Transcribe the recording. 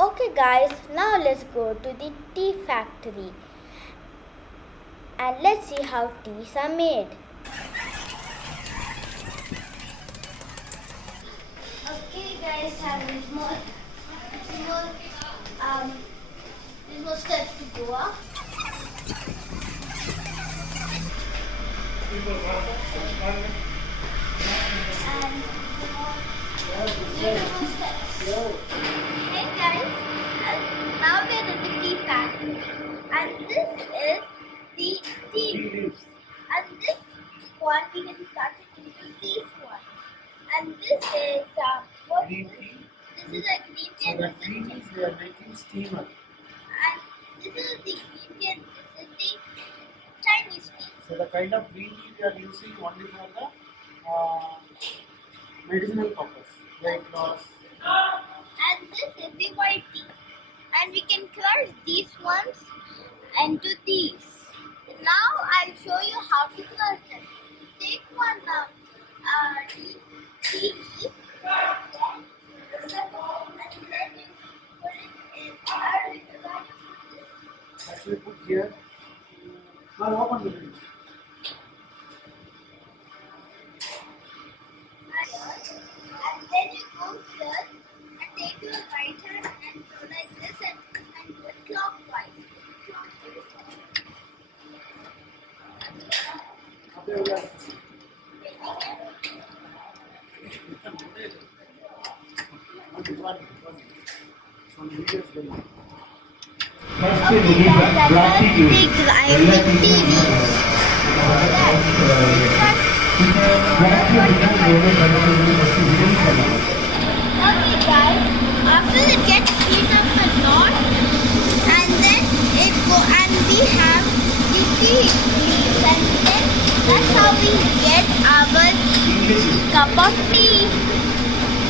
Okay, guys, now let's go to the tea factory and let's see how teas are made. Okay, guys, have small steps to go up. And beautiful steps. Hey guys, now we're at the tea factory, and this is the tea leaves. And this one we can cut it into these ones. And this is what is this? This is a green tea. So the green tea we are making steamer. And this is the green tea, and this is the Chinese tea. So the kind of green tea we are using only for the medicinal purpose, weight loss. And this is the white tea. And we can crush these ones into these. Now I'll show you how to crush them. Take one tea leaf and then you put it in. Actually put here. Now open the lid. And then you go here and take your right hand and go like this and do it clockwise. Some videos will Okay, guys, I got the tea leaves. Okay, guys, after it gets heat up a lot, and then we have the tea leaves, and then that's how we get our cup of tea.